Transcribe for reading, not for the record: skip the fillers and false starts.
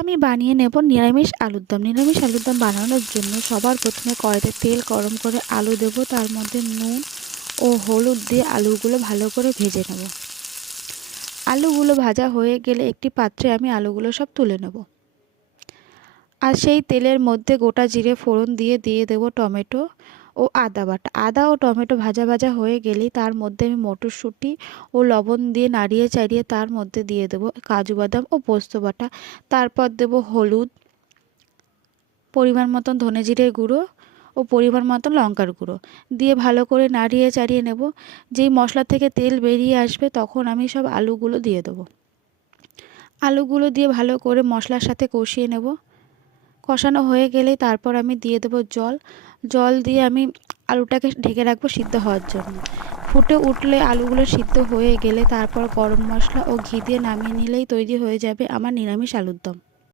আমি বানিয়ে নেব নিরামিষ আলুর দম। নিরামিষ আলুর দম বানানোর জন্য সবার প্রথমে কড়াইতে তেল গরম করে আলু দেব, তার মধ্যে নুন ও হলুদ দিয়ে আলুগুলো ভালো করে ভেজে নেব। আলুগুলো ভাজা হয়ে গেলে একটি পাত্রে আমি আলুগুলো সব তুলে নেব। আর সেই তেলের মধ্যে গোটা জিরে ফোড়ন দিয়ে দেব টমেটো ও আদা বাটা। আদা ও টমেটো ভাজা ভাজা হয়ে গেলেই তার মধ্যে আমি মটরশুঁটি ও লবণ দিয়ে নাড়িয়ে চাড়িয়ে তার মধ্যে দিয়ে দেবো কাজু বাদাম ও পোস্ত বাটা। তারপর দেবো হলুদ, পরিমাণ মতন ধনে জিরের গুঁড়ো ও পরিমাণ মতন লঙ্কার গুঁড়ো দিয়ে ভালো করে নাড়িয়ে চাড়িয়ে নেব। যেই মশলা থেকে তেল বেরিয়ে আসবে তখন আমি সব আলুগুলো দিয়ে দেবো। আলুগুলো দিয়ে ভালো করে মশলার সাথে কষিয়ে নেব। কষানো হয়ে গেলেই তারপর আমি দিয়ে দেবো জল। জল দিয়ে আমি আলুটাকে ঢেকে রাখবো সিদ্ধ হওয়ার জন্য। ফুটে উঠলে আলুগুলো সিদ্ধ হয়ে গেলে তারপর গরম মশলা ও ঘি দিয়ে নামিয়ে নিলেই তৈরি হয়ে যাবে আমার নিরামিষ আলুর দম।